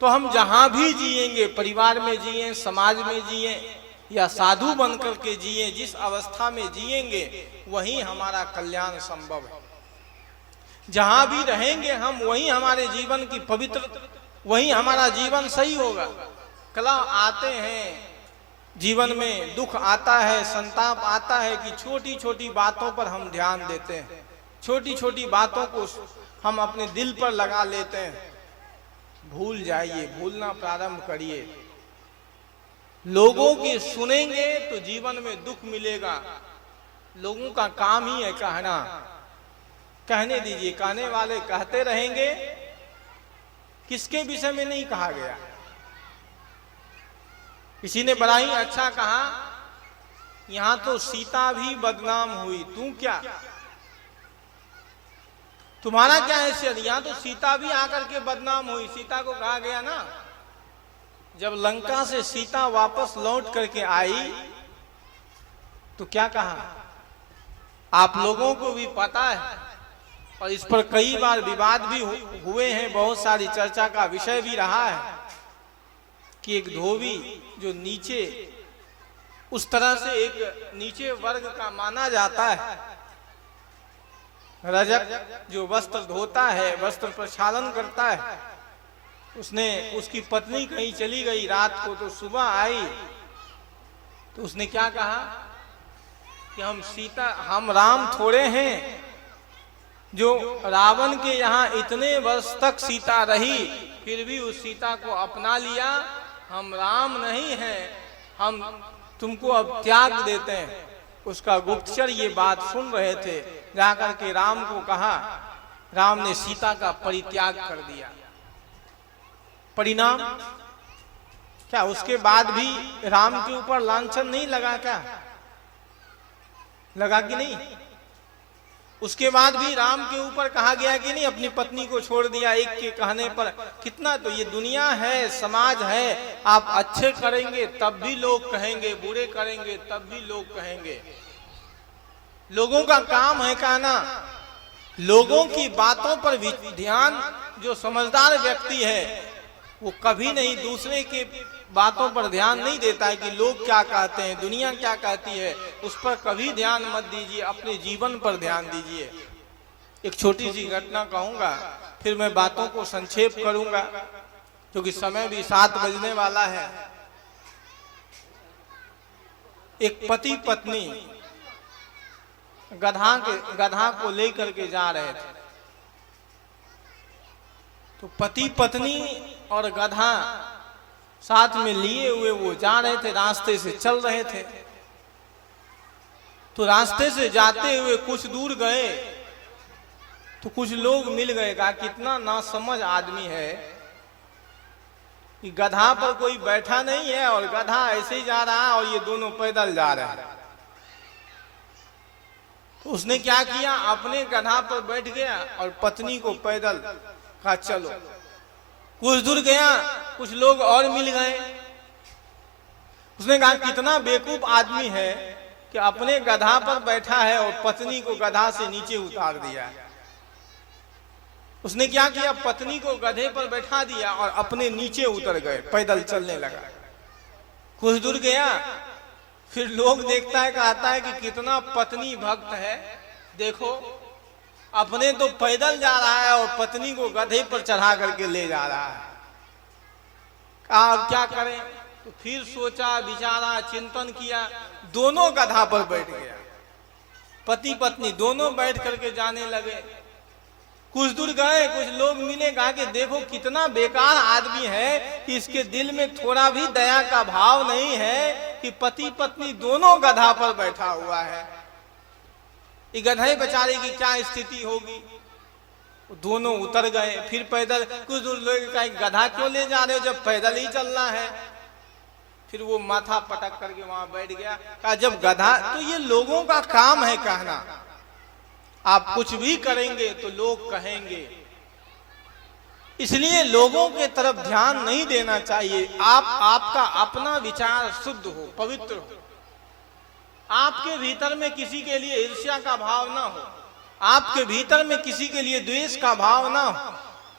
तो हम जहां भी जिएंगे, परिवार में जिए, समाज में जिए या साधु बनकर के जिए, जिस अवस्था में जिएंगे वहीं हमारा कल्याण संभव है। जहां भी रहेंगे हम वहीं हमारे जीवन की पवित्र, वहीं हमारा जीवन सही होगा। कला आते हैं जीवन में, दुख आता है, संताप आता है कि छोटी छोटी बातों पर हम ध्यान देते हैं, छोटी छोटी बातों को हम अपने दिल पर लगा लेते हैं। भूल जाइए, भूलना प्रारंभ करिए। लोगों की सुनेंगे तो जीवन में दुख मिलेगा। लोगों का काम ही है कहना, कहने दीजिए, कहने वाले कहते रहेंगे। किसके विषय में नहीं कहा गया? किसी ने बड़ा ही अच्छा कहा, यहां तो सीता भी बदनाम हुई, तू क्या, तुम्हारा क्या हैसियत? यहां तो सीता भी आकर के बदनाम हुई। सीता को कहा गया ना, जब लंका से सीता वापस लौट करके आई तो क्या कहा? आप लोगों को भी पता है और इस पर कई बार विवाद भी हुए हैं, बहुत सारी चर्चा का विषय भी रहा है कि एक धोबी जो नीचे, उस तरह से एक नीचे वर्ग का माना जाता है, रजक जो वस्त्र धोता है, वस्त्र प्रक्षालन करता है, उसकी पत्नी कहीं चली गई रात को, तो सुबह आई तो उसने क्या कहा कि हम राम थोड़े हैं जो रावण के यहाँ इतने वर्ष तक सीता रही, फिर भी उस सीता को अपना लिया। हम राम नहीं हैं, हम तुमको अब त्याग देते हैं। उसका गुप्तचर ये बात सुन रहे थे, जाकर के राम को कहा। राम ने सीता का परित्याग कर दिया। परिणाम क्या? उसके बाद भी राम के ऊपर लांछन नहीं लगा क्या? लगा कि नहीं? उसके बाद भी राम के ऊपर कहा गया कि नहीं, अपनी पत्नी को छोड़ दिया एक के कहने पर। कितना, तो ये दुनिया है, समाज है। आप अच्छे करेंगे तब भी लोग कहेंगे, बुरे करेंगे तब भी लोग कहेंगे। लोगों का काम है कहना। लोगों की बातों पर ध्यान, जो समझदार व्यक्ति है वो कभी नहीं दूसरे के बातों पर ध्यान नहीं देता है कि लोग क्या कहते हैं, दुनिया क्या कहती है, उस पर कभी ध्यान मत दीजिए, अपने जीवन पर ध्यान दीजिए। एक छोटी सी घटना कहूंगा, फिर मैं बातों को संक्षेप करूंगा क्योंकि समय भी 7 बजने वाला है। एक पति पत्नी गधा को लेकर के जा रहे थे। तो पति पत्नी और गधा साथ में लिए हुए वो जा रहे थे, रास्ते से चल रहे थे। तो रास्ते से जाते हुए कुछ दूर गए तो कुछ लोग मिल गए। कहा कितना नासमझ आदमी है कि गधा पर कोई बैठा नहीं है और गधा ऐसे ही जा रहा है और ये दोनों पैदल जा रहे हैं। तो उसने क्या किया, अपने गधा पर बैठ गया और पत्नी को पैदल कहा चलो। कुछ दूर गया, कुछ लोग और मिल गए। उसने कहा कितना बेवकूफ आदमी है कि अपने गधा पर बैठा है और पत्नी को गधा से नीचे उतार दिया। उसने क्या किया, पत्नी को गधे पर बैठा दिया और अपने नीचे उतर गए, पैदल चलने लगा। कुछ दूर गया, फिर लोग देखता है, कहता है कि कितना पत्नी भक्त है, देखो अपने तो पैदल जा रहा है और पत्नी को गधे पर चढ़ा करके ले जा रहा है। कहा अब क्या करें? तो फिर सोचा, विचारा, चिंतन किया, दोनों गधा पर बैठ गया। पति पत्नी दोनों बैठ करके जाने लगे। कुछ दूर गए, कुछ लोग मिले, कहा कि देखो कितना बेकार आदमी है कि इसके दिल में थोड़ा भी दया का भाव नहीं है कि पति पत्नी दोनों गधा पर बैठा हुआ है। ये गधे बेचारे की क्या स्थिति होगी। दोनों उतर गए, फिर पैदल। कुछ दूर लोग कहा गधा क्यों ले जा रहे हो जब पैदल ही चलना है। फिर वो माथा पटक करके वहां बैठ गया। कहा जब गधा, तो ये लोगों का काम है कहना। आप कुछ भी करेंगे तो लोग कहेंगे, इसलिए लोगों के तरफ ध्यान नहीं देना चाहिए। आपका अपना विचार शुद्ध हो, पवित्र हो, आपके भीतर में किसी के लिए ईर्ष्या का भाव ना हो, आपके भीतर में किसी के लिए द्वेष का भाव ना हो,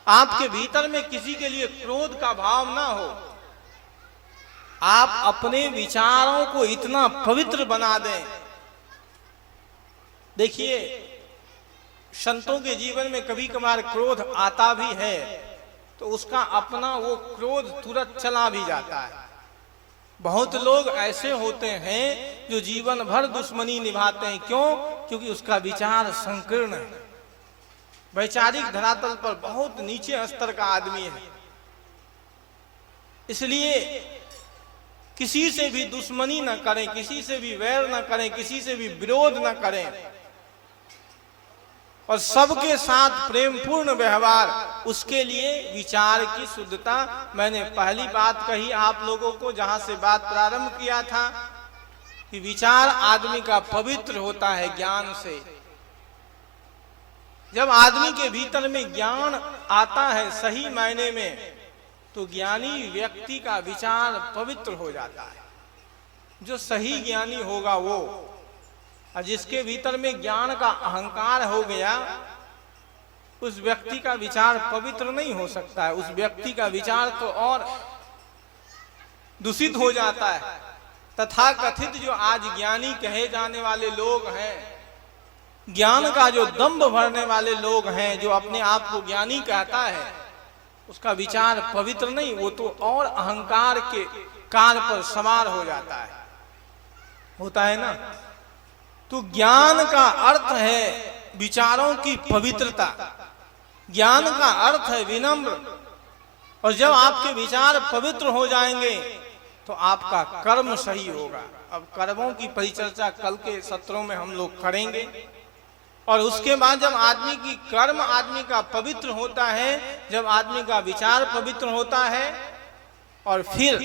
आपके भीतर में किसी के लिए क्रोध का भाव ना हो। आप अपने विचारों को इतना पवित्र बना दें। देखिए, संतों के जीवन में कभी कभार क्रोध आता भी है तो उसका अपना वो क्रोध तुरंत चला भी जाता है। बहुत लोग ऐसे होते हैं जो जीवन भर दुश्मनी निभाते हैं। क्यों? क्योंकि उसका विचार संकीर्ण है, वैचारिक धरातल पर बहुत नीचे स्तर का आदमी है। इसलिए किसी से भी दुश्मनी न करें, किसी से भी वैर न करें, किसी से भी विरोध न करें और सबके साथ प्रेम पूर्ण व्यवहार। उसके लिए विचार की शुद्धता। मैंने पहली बात कही आप लोगों को, जहां से बात प्रारंभ किया था, कि विचार आदमी का पवित्र होता है ज्ञान से। जब आदमी के भीतर में ज्ञान आता है सही मायने में, तो ज्ञानी व्यक्ति का विचार पवित्र हो जाता है। जो सही ज्ञानी होगा वो, और जिसके भीतर में ज्ञान का अहंकार हो गया, उस व्यक्ति का विचार पवित्र नहीं हो सकता है। उस व्यक्ति का विचार तो और दूषित हो जाता है। तथा कथित जो आज ज्ञानी कहे जाने वाले लोग हैं, ज्ञान का जो दंभ भरने वाले लोग हैं, जो अपने आप को ज्ञानी कहता है, उसका विचार पवित्र नहीं, वो तो और अहंकार के कार पर सवार हो जाता है। होता है ना? तो ज्ञान का अर्थ है विचारों की पवित्रता, ज्ञान का अर्थ है विनम्र। और जब आपके विचार पवित्र हो जाएंगे तो आपका कर्म सही होगा। अब कर्मों की परिचर्चा कल के सत्रों में हम लोग करेंगे। और उसके बाद जब आदमी की कर्म आदमी का पवित्र होता है, जब आदमी का विचार पवित्र होता है, और फिर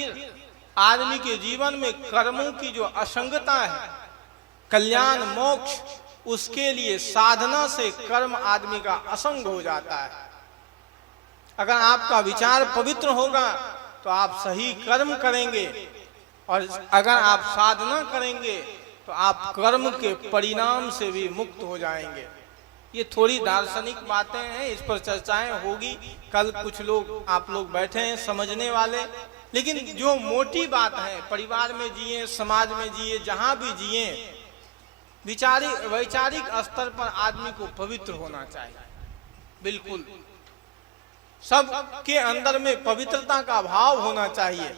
आदमी के जीवन में कर्मों की जो असंगता है, कल्याण मोक्ष, उसके लिए साधना से कर्म आदमी का असंग हो जाता है। अगर आपका विचार पवित्र होगा तो आप सही कर्म करेंगे, और अगर आप साधना करेंगे तो आप कर्म के परिणाम से भी मुक्त हो जाएंगे। ये थोड़ी दार्शनिक बातें हैं, इस पर चर्चाएं होगी कल। कुछ लोग आप लोग बैठे हैं समझने वाले, लेकिन जो मोटी बात है, परिवार में जिए, समाज में जिए, जहां भी जिए, वैचारिक स्तर पर आदमी को पवित्र होना चाहिए। बिल्कुल सब के अंदर में पवित्रता का भाव होना चाहिए।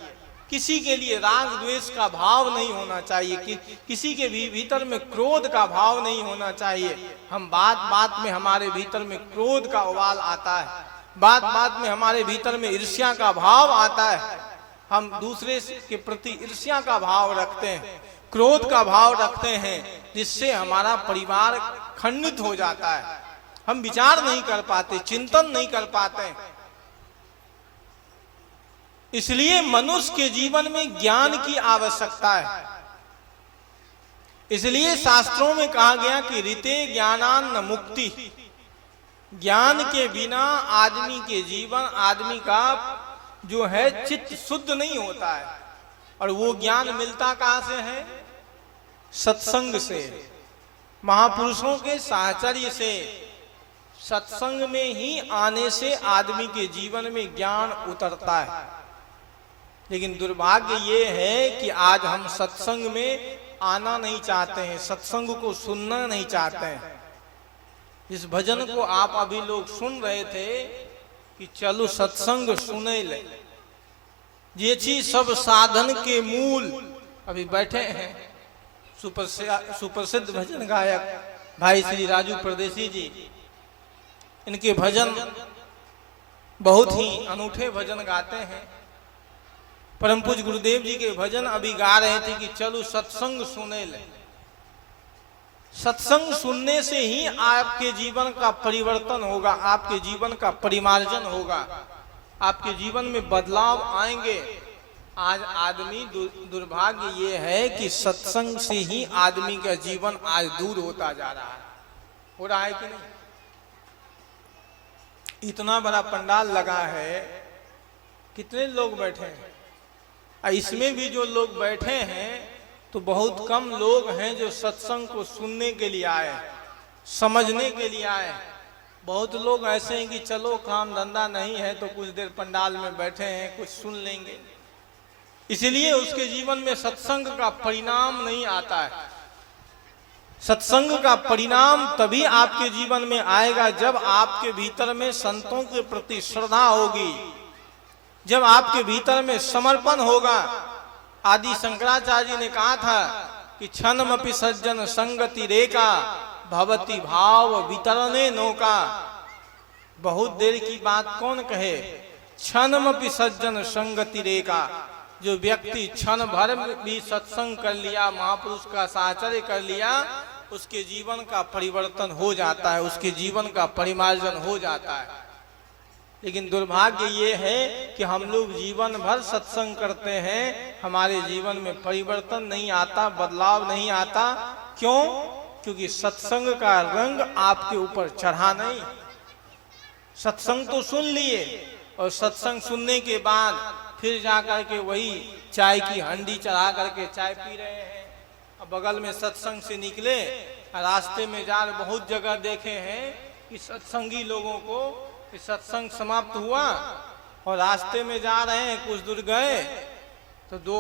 किसी के लिए राग द्वेष का भाव नहीं होना चाहिए, किसी के भी भीतर में क्रोध का भाव नहीं होना चाहिए। हम बात बात में हमारे भीतर में क्रोध का उबाल आता है, बात बात में हमारे भीतर में ईर्ष्या का भाव आता है। हम दूसरे के प्रति ईर्ष्या का भाव रखते हैं, क्रोध का भाव रखते हैं, जिससे हमारा परिवार खंडित हो जाता है। हम विचार नहीं कर पाते, चिंतन नहीं कर पाते। इसलिए मनुष्य के जीवन में ज्ञान की आवश्यकता है। इसलिए शास्त्रों में कहा गया कि ऋते ज्ञानान्न मुक्ति। ज्ञान के बिना आदमी के जीवन, आदमी का जो है चित्त शुद्ध नहीं होता है। और वो ज्ञान मिलता कहां से है? सत्संग से, महापुरुषों के साहचर्य से। सत्संग में ही आने से आदमी के जीवन में ज्ञान उतरता है। लेकिन दुर्भाग्य ये है कि आज हम सत्संग में आना नहीं चाहते हैं, सत्संग को सुनना नहीं चाहते हैं। इस भजन को आप अभी लोग सुन रहे थे कि चलो सत्संग सुने ले, ये चीज सब साधन के मूल। अभी बैठे हैं सुप्रसिद्ध भजन गायक भाई श्री राजू परदेसी जी। इनके भजन बहुत ही अनूठे भजन गाते हैं। परम पूज्य गुरुदेव जी के भजन अभी गा रहे थे कि चलो सत्संग सुने ले। सत्संग सुनने से ही आपके जीवन का परिवर्तन होगा, आपके जीवन का परिमार्जन होगा, आपके जीवन में बदलाव आएंगे। आज आदमी दुर्भाग्य ये है कि सत्संग से ही आदमी का जीवन आज दूर होता जा रहा है। हो रहा है कि नहीं? इतना बड़ा पंडाल लगा है, कितने लोग बैठे हैं? इसमें भी जो लोग बैठे हैं तो बहुत कम लोग हैं जो सत्संग को सुनने के लिए आए, समझने के लिए आए। बहुत लोग ऐसे हैं कि चलो काम धंधा नहीं है तो कुछ देर पंडाल में बैठे हैं, कुछ सुन लेंगे, इसलिए उसके जीवन में सत्संग का परिणाम नहीं आता है। सत्संग का परिणाम तभी आपके जीवन में आएगा जब आपके भीतर में संतों के प्रति श्रद्धा होगी, जब आपके भीतर में समर्पण होगा। आदि शंकराचार्य जी ने कहा था कि क्षणमपि सज्जन संगति रेका भवति भाव वितरणे नौका। बहुत देर की बात कौन कहे, क्षणमपि सज्जन संगति रेका। जो व्यक्ति क्षण भर भी सत्संग कर लिया, महापुरुष का साहचर्य कर लिया, उसके जीवन का परिवर्तन हो जाता है, उसके जीवन का परिमार्जन हो जाता है। लेकिन दुर्भाग्य ये है कि हम लोग जीवन भर सत्संग करते हैं, हमारे जीवन में परिवर्तन नहीं आता, बदलाव नहीं आता। क्यों? क्योंकि सत्संग का रंग आपके ऊपर चढ़ा नहीं। सत्संग तो सुन लिए और सत्संग सुनने के बाद फिर जाकर के वही चाय की हंडी चढ़ा करके चाय पी रहे हैं। अब बगल में सत्संग से निकले, रास्ते में जा बहुत जगह देखे हैं कि सत्संगी लोगों को कि सत्संग समाप्त हुआ और रास्ते में जा रहे हैं, कुछ दूर गए तो दो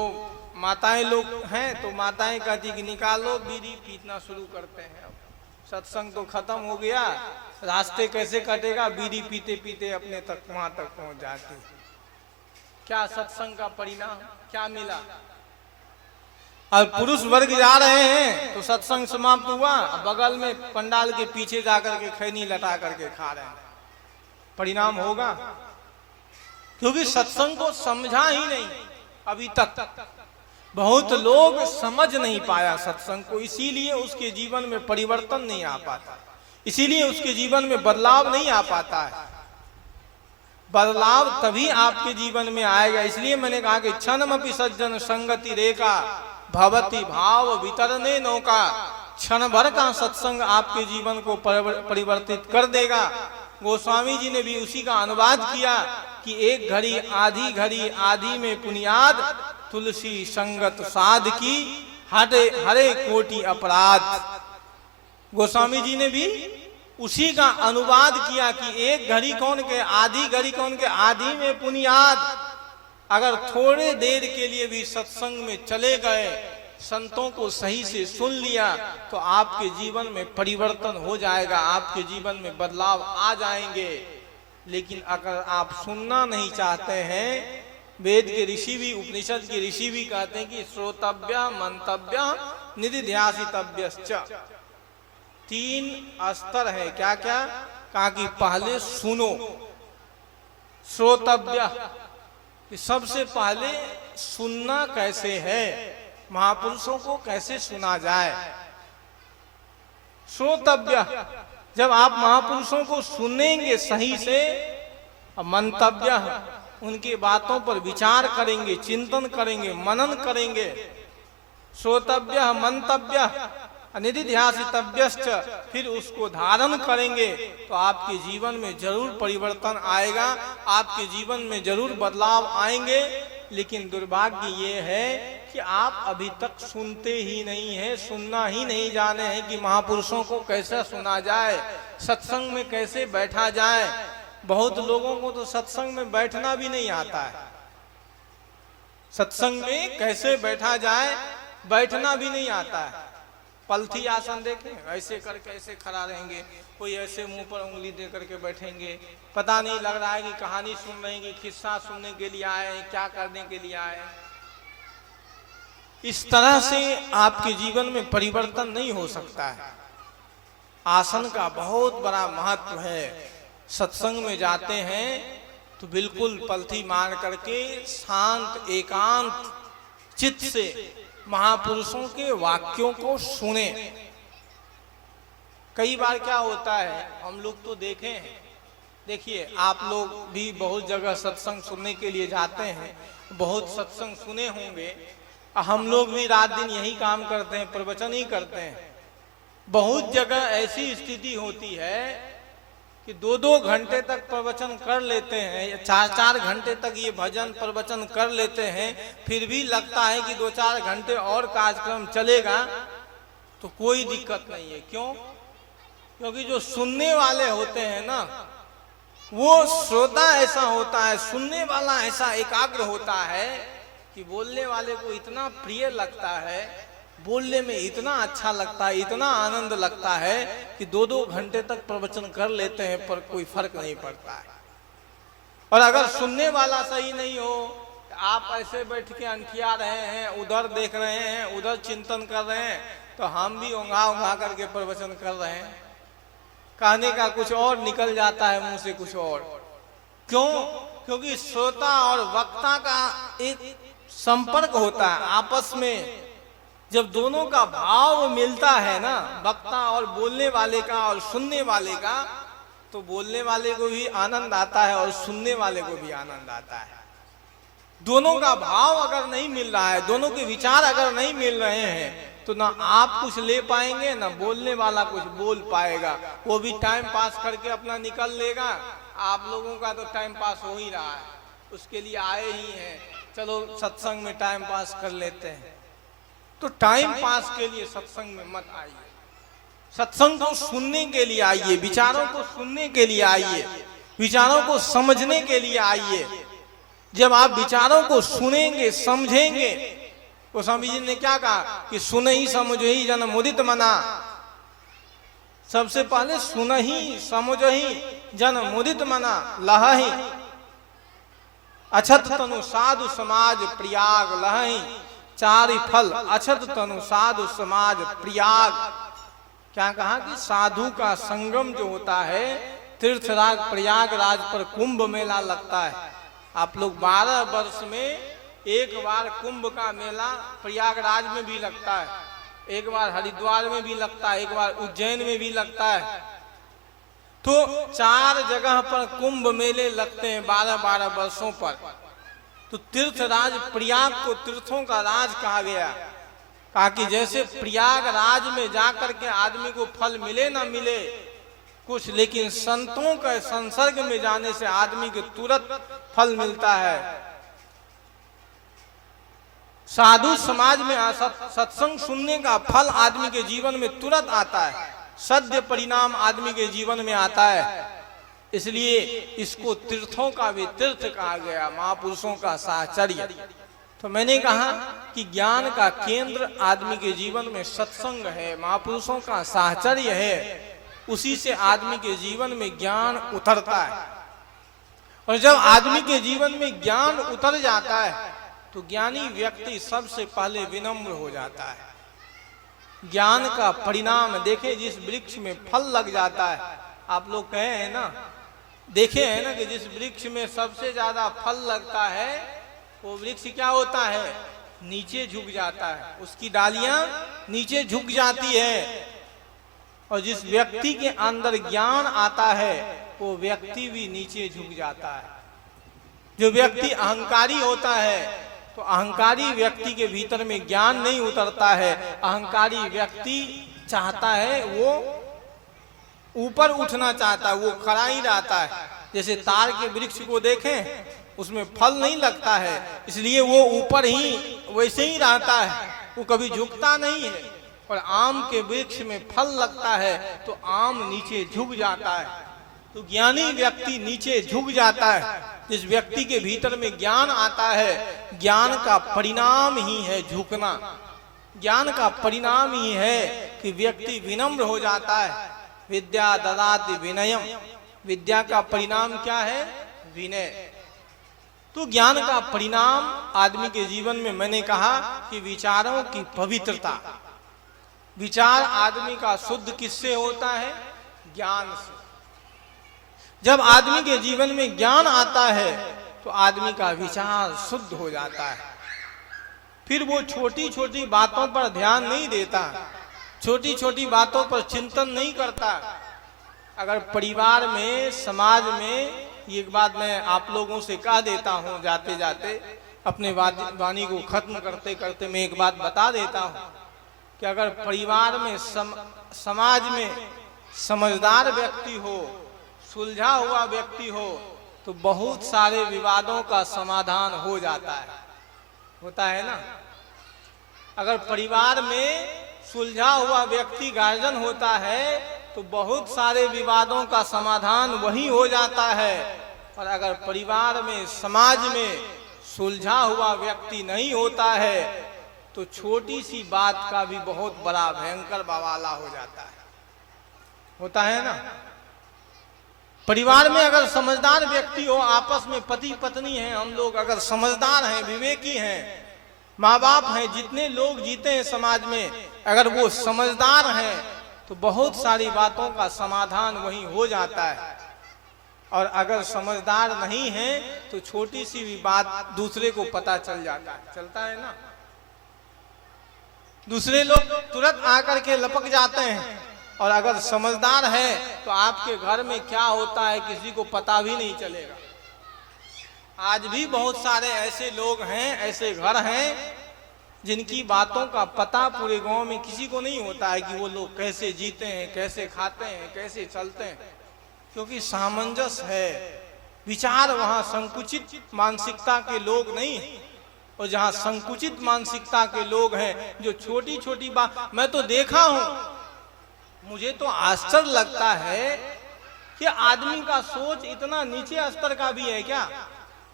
माताएं लोग हैं, तो माताएं कहती कि निकालो, बीड़ी पीना शुरू करते हैं। अब सत्संग तो खत्म हो गया, रास्ते कैसे कटेगा, बीड़ी पीते पीते अपने तक वहां तक पहुंच जाती। क्या सत्संग का परिणाम क्या मिला? और पुरुष वर्ग जा रहे हैं तो सत्संग समाप्त हुआ, बगल में पंडाल के पीछे जाकर के खैनी लटा करके खा रहे हैं। परिणाम होगा? क्योंकि सत्संग को समझा ही नहीं अभी तक। बहुत लोग समझ नहीं पाया सत्संग को, इसीलिए उसके जीवन में परिवर्तन नहीं आ पाता, इसीलिए उसके जीवन में बदलाव नहीं आ पाता है। बदलाव तभी आपके जीवन में आएगा। इसलिए मैंने कहा कि क्षणमपि सज्जन संगति रेखा भवति भाव वितरणे नौका। क्षण भर का सत्संग आपके जीवन को परिवर्तित कर देगा। गोस्वामी जी ने भी उसी का अनुवाद किया कि एक घड़ी आधी में पुनियाद, तुलसी संगत साध की हरे कोटि अपराध। गोस्वामी जी ने भी उसी का अनुवाद किया कि एक घड़ी कौन के, आधी घड़ी कौन के, आधी में पुनियाद। अगर थोड़े देर के लिए भी सत्संग में चले गए, संतों को सही से सुन लिया, तो आपके जीवन में परिवर्तन हो जाएगा, आपके जीवन में बदलाव आ जाएंगे। लेकिन अगर आप सुनना नहीं चाहते हैं, वेद के ऋषि भी, उपनिषद के ऋषि भी कहते हैं कि श्रोतव्य मंतव्य निधिध्यासितव्यश्च। 3 स्तर है। क्या क्या? कहा कि पहले सुनो, श्रोतव्य, सबसे पहले सुनना कैसे है, महापुरुषों को कैसे सुना जाए। श्रोतव्य, जब आप महापुरुषों को सुनेंगे सही से, मंतव्य, उनकी बातों पर विचार करेंगे, चिंतन करेंगे, मनन करेंगे। श्रोतव्य मंतव्य निधिध्यासितव्यश्च, फिर उसको धारण करेंगे तो आपके जीवन में जरूर परिवर्तन आएगा, आपके जीवन में जरूर बदलाव आएंगे। लेकिन दुर्भाग्य ये है कि आप अभी तक सुनते ही नहीं हैं, सुनना ही नहीं जाने हैं कि महापुरुषों को कैसे सुना जाए, सत्संग में कैसे बैठा जाए। बहुत लोगों को तो सत्संग में बैठना भी नहीं आता है। सत्संग में कैसे बैठा जाए, बैठना भी नहीं आता है। पलथी आसन देखें, ऐसे करके ऐसे खड़ा रहेंगे, कोई ऐसे मुंह पर उंगली दे करके बैठेंगे, पता नहीं लग रहा है कि कहानी सुन रहे हैं कि किस्सा सुनने के लिए आए हैं, क्या करने के लिए आए हैं। इस तरह से आपके जीवन में परिवर्तन नहीं हो सकता है। आसन का बहुत बड़ा महत्व है। सत्संग में जाते हैं तो बिल्कुल पलथी मार करके शांत एकांत चित्त से महापुरुषों के वाक्यों को सुने। कई बार क्या होता है, हम लोग तो देखे हैं, देखिए आप लोग भी बहुत जगह सत्संग सुनने के लिए जाते हैं, बहुत सत्संग सुने होंगे। हम लोग भी रात दिन यही काम करते हैं, प्रवचन ही करते हैं। बहुत जगह ऐसी स्थिति होती है कि 2-2 घंटे तक प्रवचन कर लेते हैं, या 4-4 घंटे तक ये भजन प्रवचन कर लेते हैं, फिर भी लगता है कि 2-4 घंटे और कार्यक्रम चलेगा तो कोई दिक्कत नहीं है। क्यों? क्योंकि जो सुनने वाले होते हैं ना, वो श्रोता ऐसा होता है, सुनने वाला ऐसा एकाग्र होता है कि बोलने वाले को इतना प्रिय लगता है, बोलने में इतना अच्छा लगता है, इतना आनंद लगता है कि 2-2 घंटे तक प्रवचन कर लेते हैं पर कोई फर्क नहीं पड़ता है। और अगर सुनने वाला सही नहीं हो, आप ऐसे बैठ के अंठिया रहे हैं, उधर देख रहे हैं, उधर चिंतन कर रहे हैं, तो हम भी उंघा उंघा करके प्रवचन कर रहे हैं, कहने का कुछ और निकल जाता है मुंह से कुछ और। क्यों? क्योंकि श्रोता और वक्ता का एक संपर्क होता है आपस में। जब दोनों का भाव मिलता है ना, वक्ता और बोलने वाले का और सुनने वाले का, तो बोलने वाले को भी आनंद आता है और सुनने वाले को भी आनंद आता है। दोनों का भाव अगर नहीं मिल रहा है, दोनों के विचार अगर नहीं मिल रहे हैं, तो ना आप कुछ ले पाएंगे ना बोलने वाला कुछ बोल पाएगा। वो भी टाइम पास करके अपना निकल लेगा, आप लोगों का तो टाइम पास हो ही रहा है, उसके लिए आए ही हैं, चलो सत्संग में टाइम पास कर लेते हैं। तो टाइम पास के लिए सत्संग में मत आइए, सत्संग को सुनने के लिए आइए, विचारों को सुनने के लिए आइए, विचारों को समझने के लिए आइए। जब आप विचारों को सुनेंगे, समझेंगे, तो स्वामी जी ने क्या कहा कि सुन ही समझ ही जन मुदित मना। सबसे पहले सुन ही समझ ही जन मुदित मना लहही, अछत तनु साधु समाज प्रियाग लहही, चारि फल अछत तनु साधु समाज प्रियाग। क्या कहा कि साधु का संगम जो होता है, तीर्थराज प्रयागराज पर कुंभ मेला लगता है। आप लोग 12 वर्ष में एक बार कुंभ का मेला प्रयागराज में भी लगता है, एक बार हरिद्वार में भी लगता है, एक बार उज्जैन में भी लगता है। तो 4 जगह पर कुंभ मेले लगते हैं 12-12 वर्षों पर। तो तीर्थराज प्रयाग को तीर्थों का राज कहा गया। कहा कि जैसे प्रयागराज में जाकर के आदमी को फल मिले ना मिले कुछ, लेकिन संतों के संसर्ग में जाने से आदमी को तुरंत फल मिलता है। साधु समाज में सत्संग सुनने का फल आदमी के जीवन में तुरंत आता है, सद्य परिणाम आदमी के जीवन में आता है। इसलिए इसको तीर्थों का भी तीर्थ कहा गया, महापुरुषों का साहचर्य। तो मैंने कहा कि ज्ञान का केंद्र आदमी के जीवन में सत्संग है, महापुरुषों का साहचर्य है, उसी से आदमी के जीवन में ज्ञान उतरता है। और जब आदमी के जीवन में ज्ञान उतर जाता है तो ज्ञानी व्यक्ति सबसे पहले विनम्र हो जाता है। ज्ञान का परिणाम देखे, जिस वृक्ष में फल लग जाता है, आप लोग कहे हैं ना, देखे हैं ना कि जिस वृक्ष में सबसे ज्यादा फल लगता है वो वृक्ष क्या होता है, नीचे झुक जाता है, उसकी डालियां नीचे झुक जाती है। और जिस व्यक्ति के अंदर ज्ञान आता है वो व्यक्ति भी नीचे झुक जाता है। जो व्यक्ति अहंकारी होता है तो अहंकारी व्यक्ति के भीतर में ज्ञान नहीं उतरता है। अहंकारी व्यक्ति चाहता है, वो ऊपर उठना चाहता है, वो खड़ा ही रहता है। जैसे तार के वृक्ष को देखें, उसमें फल नहीं लगता है, इसलिए वो ऊपर ही वैसे ही रहता है, वो कभी झुकता नहीं है। और आम के वृक्ष में फल लगता है तो आम नीचे झुक जाता है। तो ज्ञानी व्यक्ति नीचे झुक जाता है। जिस व्यक्ति के भीतर में ज्ञान आता है, ज्ञान का परिणाम ही है झुकना। ज्ञान का परिणाम ही है कि व्यक्ति विनम्र हो जाता है। विद्या ददाति विनयम, विद्या का परिणाम क्या है, विनय। तो ज्ञान का परिणाम आदमी के जीवन में, मैंने कहा कि विचारों की पवित्रता। विचार आदमी का शुद्ध किससे होता है, ज्ञान से। जब आदमी के जीवन में ज्ञान आता है तो आदमी का विचार शुद्ध हो जाता है। फिर वो छोटी छोटी बातों पर ध्यान नहीं देता, छोटी छोटी बातों पर चिंतन नहीं करता। अगर परिवार में, समाज में, एक बात मैं आप लोगों से कह देता हूं जाते जाते, अपने वाणी को खत्म करते करते मैं एक बात बता देता हूं कि अगर परिवार में, समाज में समझदार व्यक्ति हो, सुलझा हुआ व्यक्ति हो, तो बहुत सारे विवादों का समाधान हो जाता है, होता है ना। अगर परिवार में सुलझा हुआ व्यक्ति गार्जियन होता है तो बहुत सारे विवादों का समाधान वही हो जाता है। और अगर परिवार में, समाज में सुलझा हुआ व्यक्ति नहीं होता है तो छोटी सी बात का भी बहुत बड़ा भयंकर बवाला हो जाता है। होता है ना। परिवार में अगर समझदार व्यक्ति हो, आपस में पति पत्नी हैं, हम लोग अगर समझदार हैं, विवेकी हैं, माँ बाप हैं, जितने लोग जीते हैं समाज में, अगर वो समझदार हैं तो बहुत सारी बातों का समाधान वहीं हो जाता है। और अगर समझदार नहीं है तो छोटी सी भी बात दूसरे को पता चल जाता है, चलता है ना। दूसरे लोग तुरंत आकर के लपक जाते हैं। और अगर समझदार है तो आपके घर में क्या होता है किसी को पता भी नहीं चलेगा। आज भी बहुत सारे ऐसे लोग हैं, ऐसे घर हैं जिनकी बातों का पता पूरे गांव में किसी को नहीं होता है कि वो लोग कैसे जीते हैं, कैसे खाते हैं, कैसे चलते हैं, क्योंकि सामंजस्य है। विचार वहां संकुचित मानसिकता के लोग नहीं, और जहां संकुचित मानसिकता के लोग हैं जो छोटी छोटी बात, मैं तो देखा हूं, मुझे तो आश्चर्य लगता है कि आदमी का सोच इतना नीचे स्तर का भी है क्या।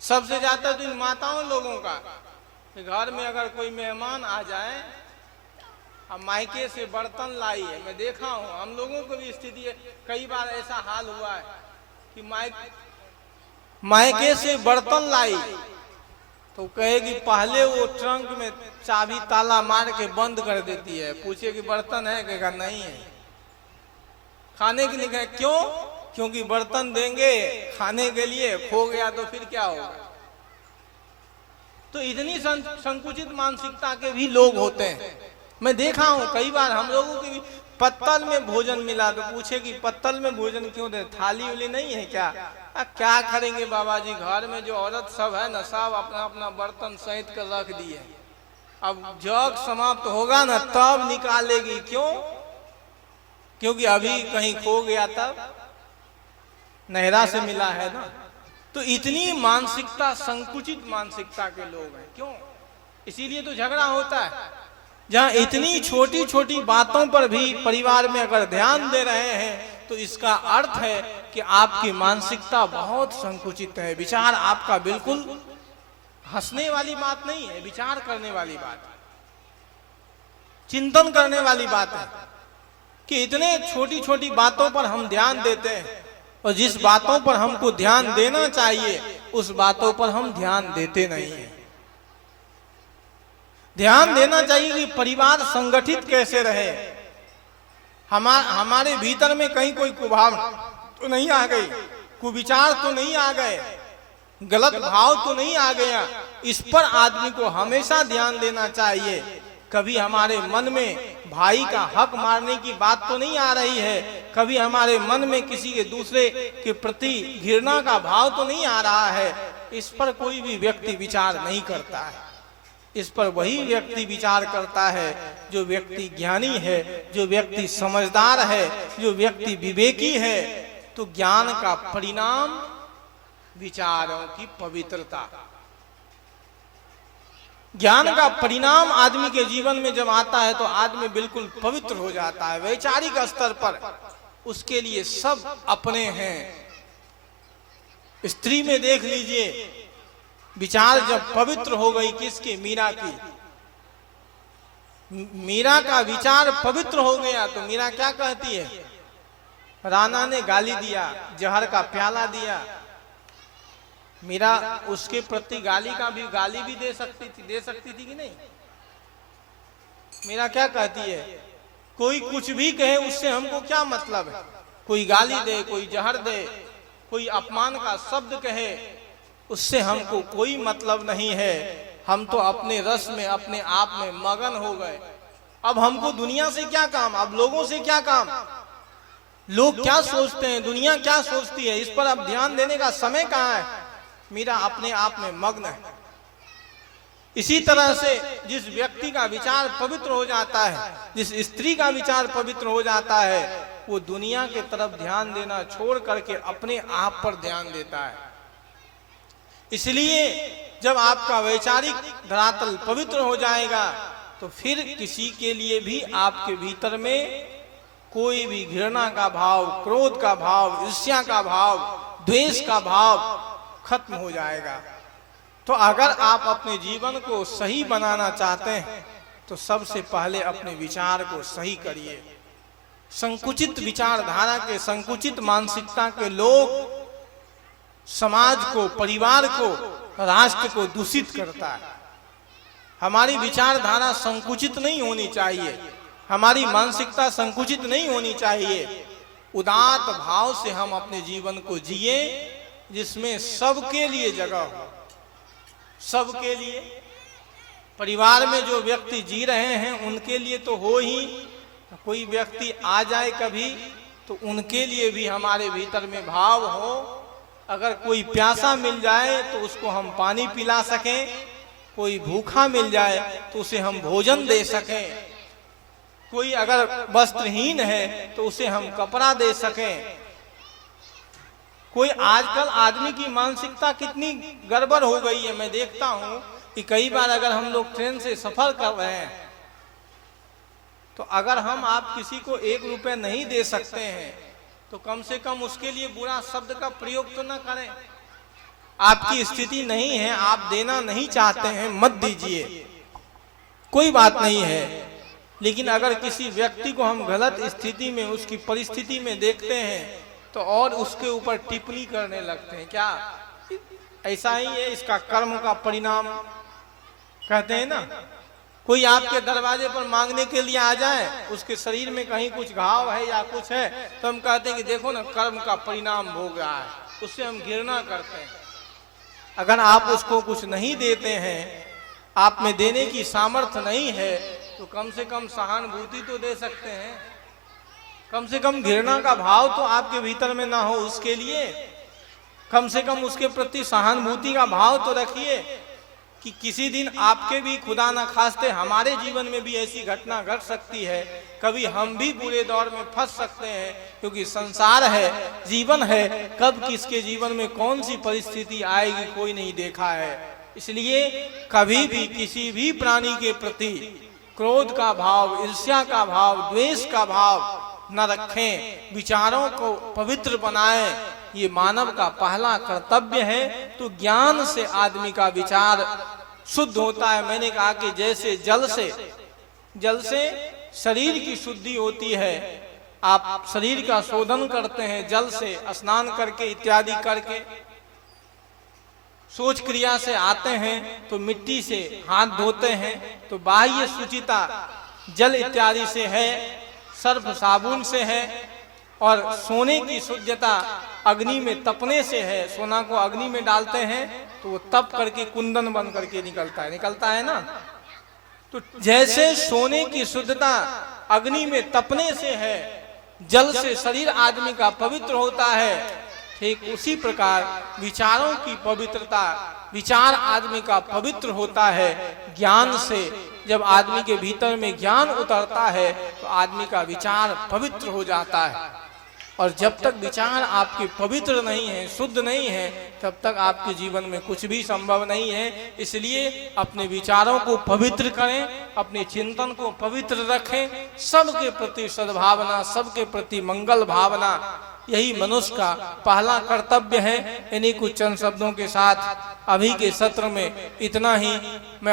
सबसे ज्यादा तो इन माताओं लोगों का, घर में अगर कोई मेहमान आ जाए, अब मायके से बर्तन लाई है, मैं देखा हूं, हम लोगों को भी स्थिति है, कई बार ऐसा हाल हुआ है कि मायके से बर्तन लाई तो कहेगी पहले वो ट्रंक में चाबी ताला मार के बंद कर देती है, पूछे कि बर्तन है, कहेगा नहीं है। खाने के लिए कहे क्यों, क्योंकि बर्तन देंगे खाने के लिए, खो गया तो फिर क्या होगा। तो इतनी संकुचित मानसिकता के भी लोग होते हैं, मैं देखा हूं कई बार। हम लोगों की भी पत्तल में भोजन मिला तो पूछे कि पत्तल में भोजन क्यों दे, थाली उली नहीं है क्या। क्या करेंगे बाबा जी, घर में जो औरत सब है ना, सब अपना अपना बर्तन सहित कर रख दिए, अब जग समाप्त होगा ना तब निकालेगी। क्यों, क्योंकि अभी कहीं खो गया तब नहरा से मिला है ना। तो इतनी मानसिकता, संकुचित मानसिकता के लोग हैं, क्यों, इसीलिए तो झगड़ा होता है। जहां इतनी छोटी छोटी बातों पर भी परिवार में अगर ध्यान दे रहे हैं तो इसका अर्थ है कि आपकी मानसिकता बहुत संकुचित है। विचार आपका बिल्कुल हंसने वाली बात नहीं है, विचार करने वाली बात, चिंतन करने वाली बात है कि इतने छोटी छोटी बातों पर हम ध्यान देते हैं और जिस बातों पर हमको ध्यान देना चाहिए उस बातों पर हम ध्यान देते नहीं हैं। ध्यान देना चाहिए कि परिवार संगठित कैसे रहे, हमारे भीतर में कहीं कोई कुभाव तो नहीं आ गई, कुविचार तो नहीं आ गए, गलत भाव तो नहीं आ गया। इस पर आदमी को हमेशा ध्यान देना चाहिए। कभी हमारे मन में भाई का हक मारने की बात तो नहीं आ रही है, कभी हमारे मन में किसी के दूसरे के प्रति घृणा का भाव तो नहीं आ रहा है। इस पर कोई भी व्यक्ति विचार नहीं करता है। इस पर वही व्यक्ति विचार करता है जो व्यक्ति ज्ञानी है, जो व्यक्ति समझदार है, जो व्यक्ति विवेकी है। तो ज्ञान का परिणाम विचारों की पवित्रता, ज्ञान का परिणाम आदमी के जीवन में जब आता है तो आदमी बिल्कुल पवित्र हो जाता है। वैचारिक स्तर पर उसके लिए सब अपने हैं। स्त्री में देख लीजिए, विचार जब पवित्र हो गई किसकी, मीरा की, मीरा का विचार पवित्र हो गया तो मीरा क्या कहती है, राणा ने गाली दिया, जहर का प्याला दिया, मीरा उसके प्रति गाली भी दे सकती थी कि नहीं। मीरा क्या कहती है, कोई कुछ भी कहे उससे हमको क्या मतलब है, कोई गाली दे, कोई जहर दे, कोई अपमान का शब्द कहे, उससे हमको कोई मतलब नहीं है। हम तो अपने रस में, अपने आप में मगन हो गए। अब हमको दुनिया से क्या काम, अब लोगों से क्या काम, लोग क्या सोचते हैं, दुनिया क्या सोचती है, इस पर अब ध्यान देने का समय कहाँ है। मीरा अपने आप में मग्न है। इसी तरह से जिस व्यक्ति का विचार पवित्र हो जाता है, जिस स्त्री का विचार पवित्र हो जाता है, वो दुनिया के तरफ ध्यान देना छोड़ करके अपने आप पर ध्यान देता है। इसलिए जब आपका वैचारिक धरातल पवित्र हो जाएगा तो फिर किसी के लिए भी आपके भीतर में कोई भी घृणा का भाव, क्रोध का भाव, ईर्ष्या का भाव, द्वेष का भाव खत्म हो जाएगा। तो अगर आप अपने जीवन को सही बनाना चाहते हैं तो सबसे पहले अपने विचार को सही करिए। संकुचित विचारधारा के, संकुचित मानसिकता के लोग समाज को, परिवार को, राष्ट्र को दूषित करता है। हमारी विचारधारा संकुचित नहीं होनी चाहिए, हमारी मानसिकता संकुचित नहीं होनी चाहिए। उदात्त भाव से हम अपने जीवन को जिए जिसमें सबके लिए जगह हो, सबके लिए। परिवार में जो व्यक्ति जी रहे हैं उनके लिए तो हो ही, कोई व्यक्ति आ जाए कभी तो उनके लिए भी हमारे भीतर में भाव हो। अगर कोई प्यासा मिल जाए तो उसको हम पानी पिला सकें, कोई भूखा मिल जाए तो उसे हम भोजन दे सकें, कोई अगर वस्त्रहीन है तो उसे हम कपड़ा दे सकें। कोई आजकल आदमी की मानसिकता कितनी गड़बड़ हो गई है। मैं देखता हूं कि कई बार अगर हम लोग ट्रेन से सफर कर रहे हैं तो अगर हम आप किसी को 1 रुपया नहीं दे सकते हैं तो कम से कम उसके लिए बुरा शब्द का प्रयोग तो न करें। आपकी स्थिति नहीं है, आप देना नहीं चाहते हैं, मत दीजिए, कोई बात नहीं है। लेकिन अगर किसी व्यक्ति को हम गलत स्थिति में, उसकी परिस्थिति में देखते हैं तो और उसके ऊपर टिप्पणी करने लगते हैं। क्या ऐसा ही है, इसका कर्म का परिणाम कहते हैं ना। कोई आपके दरवाजे पर मांगने के लिए आ जाए, उसके शरीर में कहीं कुछ घाव है या कुछ है तो हम कहते हैं कि देखो ना, कर्म का परिणाम भोग रहा है, उससे हम घृणा करते हैं। अगर आप उसको कुछ नहीं देते हैं, आप में देने की सामर्थ्य नहीं है, तो कम से कम सहानुभूति तो दे सकते हैं। कम से कम घृणा का भाव तो आपके भीतर में ना हो, उसके लिए कम से कम उसके प्रति सहानुभूति का भाव तो रखिए कि किसी दिन आपके भी, खुदा ना खास्ते हमारे जीवन में भी ऐसी घटना घट सकती है, कभी हम भी बुरे दौर में फंस सकते हैं। क्योंकि संसार है, जीवन है, कब किसके जीवन में कौन सी परिस्थिति आएगी कोई नहीं देखा है। इसलिए कभी भी किसी भी प्राणी के प्रति क्रोध का भाव, ईर्ष्या का भाव, द्वेष का भाव न रखें, विचारों को पवित्र बनाएं, ये मानव का पहला कर्तव्य है। तो ज्ञान से आदमी का विचार शुद्ध होता है। मैंने कहा कि जैसे जल से शरीर की शुद्धि होती है, आप शरीर का शोधन करते हैं जल से, स्नान करके इत्यादि करके, सोच क्रिया से आते हैं तो मिट्टी से हाथ धोते हैं, तो बाह्य शुचिता जल इत्यादि से है, सर्फ साबुन से है, और सोने की शुद्धता अग्नि में तपने से है। सोना को अग्नि में डालते हैं तो वो तप करके कुंदन बन करके निकलता है ना। तो जैसे सोने की शुद्धता अग्नि में तपने से है, जल से शरीर आदमी का पवित्र होता है, ठीक उसी प्रकार विचारों की पवित्रता, विचार आदमी का पवित्र होता है। ज्ञान से जब आदमी के भीतर में ज्ञान उतरता है तो आदमी का विचार पवित्र हो जाता है। और जब तक विचार आपके पवित्र नहीं है, शुद्ध नहीं है, तब तक आपके जीवन में कुछ भी संभव नहीं है। इसलिए अपने विचारों को पवित्र करें, अपने चिंतन को पवित्र रखें, सबके प्रति सद्भावना, सबके प्रति मंगल भावना, यही मनुष्य का पहला कर्तव्य है। इन्हीं कुछ चंद शब्दों के साथ अभी के सत्र में इतना ही मैं